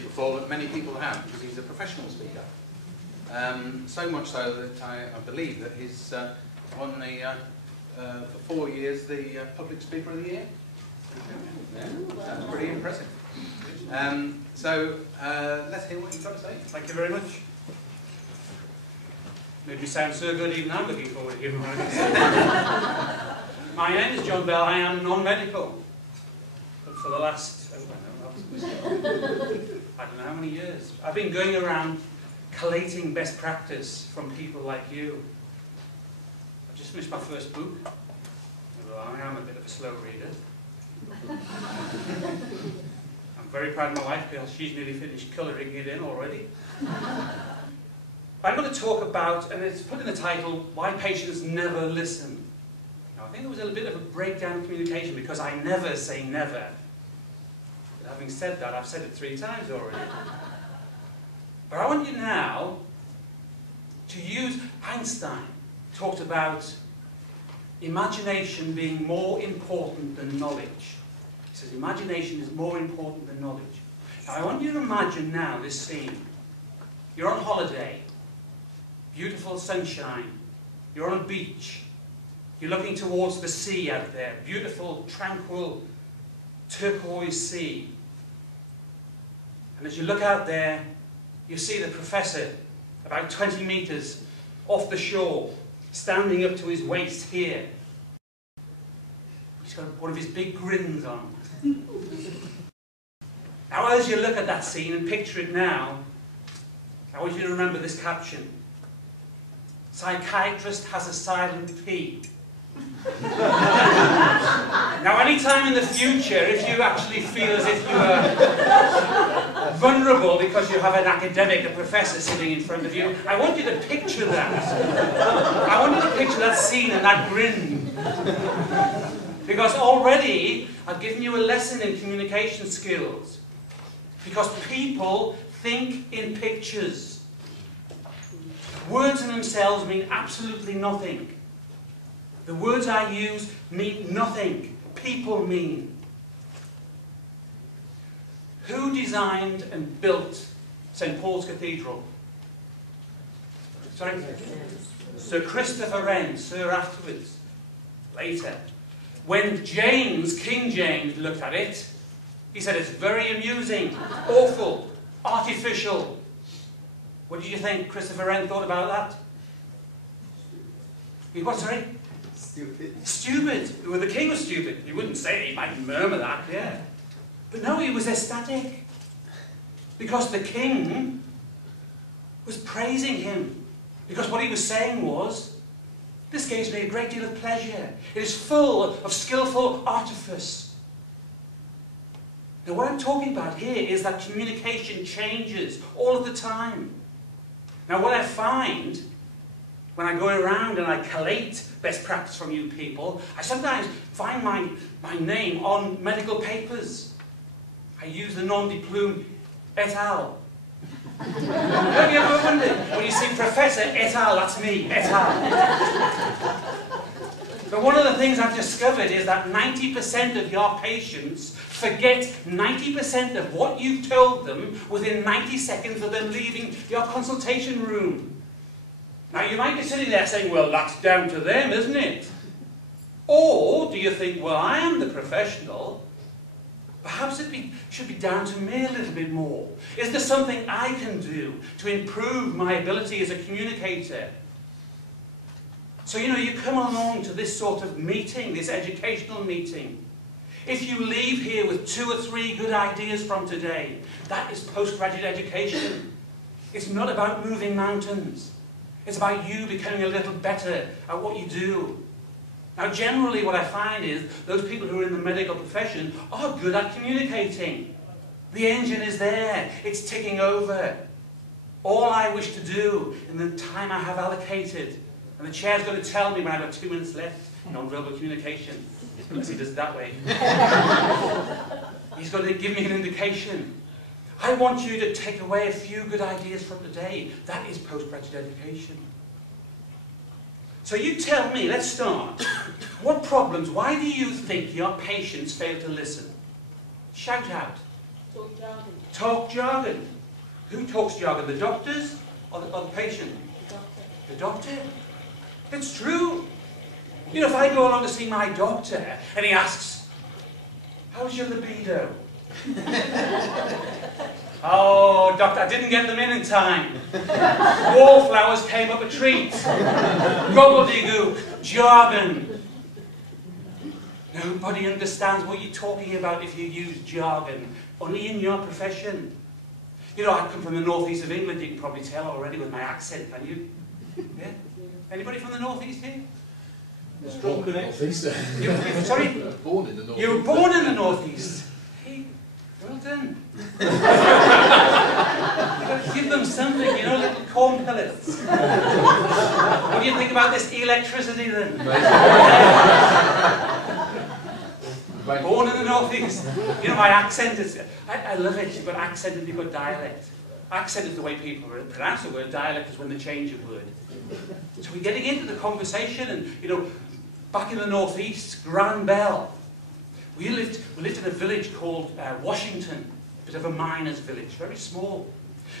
did before that many people have, because he's a professional speaker. So much so that I believe that he's won the, for 4 years, the Public Speaker of the Year. Yeah, that's pretty impressive. So let's hear what you've got to say. Thank you very much. Made me sound so good, even I'm looking forward to hearing what I can say. My name is John Bell. I am non-medical. But for the last, I don't know how many years, I've been going around collating best practice from people like you. I've just finished my first book. Although I am a bit of a slow reader. I'm very proud of my wife because she's nearly finished colouring it in already. I'm going to talk about, and it's put in the title, Why Patients Never Listen. Now, I think there was a bit of a breakdown in communication because I never say never. But having said that, I've said it 3 times already. But I want you now to use Einstein. Talked about imagination being more important than knowledge. He says imagination is more important than knowledge. Now, I want you to imagine now this scene. You're on holiday. Beautiful sunshine. You're on a beach. You're looking towards the sea out there. Beautiful, tranquil, turquoise sea. And as you look out there, you see the professor about 20 meters off the shore, standing up to his waist here. He's got one of his big grins on. Now, as you look at that scene and picture it now, I want you to remember this caption. Psychiatrist has a silent P. Now, any time in the future, if you actually feel as if you are vulnerable because you have an academic, a professor sitting in front of you, I want you to picture that. I want you to picture that scene and that grin. Because already I've given you a lesson in communication skills. Because people think in pictures. Words in themselves mean absolutely nothing. The words I use mean nothing. People mean. Who designed and built St. Paul's Cathedral? Sorry? Sir Christopher Wren, Sir afterwards, later. When James, King James, looked at it, he said it's very amusing, awful, artificial. What did you think Christopher Wren thought about that? He what, sorry? Stupid. Stupid. Well, the king was stupid. He wouldn't say it, he might murmur that, yeah. But no, he was ecstatic. Because the king was praising him. Because what he was saying was, this gives me a great deal of pleasure. It is full of skillful artifice. Now, what I'm talking about here is that communication changes all of the time. Now, what I find when I go around and I collate best practice from you people, I sometimes find my name on medical papers. I use the nom de plume et al. Have you ever wondered? When you see Professor et al, that's me, et al. But one of the things I've discovered is that 90% of your patients forget 90% of what you've told them within 90 seconds of them leaving your consultation room. Now, you might be sitting there saying, well, that's down to them, isn't it? Or do you think, well, I am the professional. Perhaps it should be down to me a little bit more. Is there something I can do to improve my ability as a communicator? So, you know, you come along to this sort of meeting, this educational meeting. If you leave here with 2 or 3 good ideas from today, that is postgraduate education. It's not about moving mountains. It's about you becoming a little better at what you do. Now, generally what I find is those people who are in the medical profession are good at communicating. The engine is there. It's ticking over. All I wish to do in the time I have allocated, and the chair's going to tell me when I've got 2 minutes left, non-verbal communication, unless he does it that way. He's going to give me an indication. I want you to take away a few good ideas from today. That is postgraduate education. So you tell me, let's start. What problems, why do you think your patients fail to listen? Shout out. Talk jargon. Talk jargon. Who talks jargon? The doctors or the patient? The doctor. The doctor? It's true. You know, if I go along to see my doctor and he asks, how's your libido? Oh, doctor, I didn't get them in time. Wallflowers came up a treat. Gobbledygook, jargon. Nobody understands what you're talking about if you use jargon, only in your profession. You know, I come from the northeast of England, you can probably tell already with my accent, can you? Yeah? Anybody from the northeast here? Strong connection. Sorry? Born in the northeast. You were born in the northeast. Hey, well done. You've got to give them something, you know, little corn pellets. What do you think about this electricity then? Born in the northeast. You know, my accent is, I love it. You've got accent and you've got dialect. Accent is the way people pronounce the word. Dialect is when they change a word. So we're getting into the conversation and, you know, back in the northeast, Grand Bell. We lived in a village called Washington, a bit of a miner's village, very small.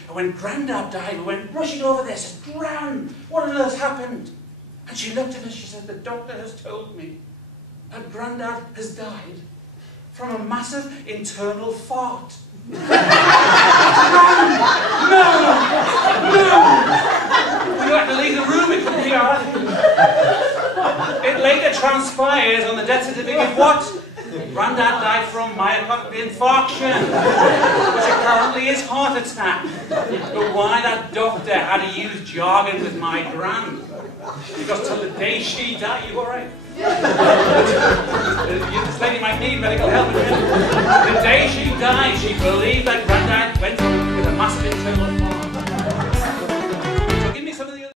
And when Grandad died, we went rushing over there, said, Gran, what on earth happened? And she looked at us, she said, the doctor has told me that Grandad has died from a massive internal fart. No! We had to leave the room, we couldn't hear anything. It later transpires on the death certificate what? Grandad died from myocardial infarction, which apparently is heart attack. But why that doctor had to use jargon with my gran? Because till the day she died, you alright? This lady might need medical help in a minute. The day she died, she believed that Grandad went with a massive internal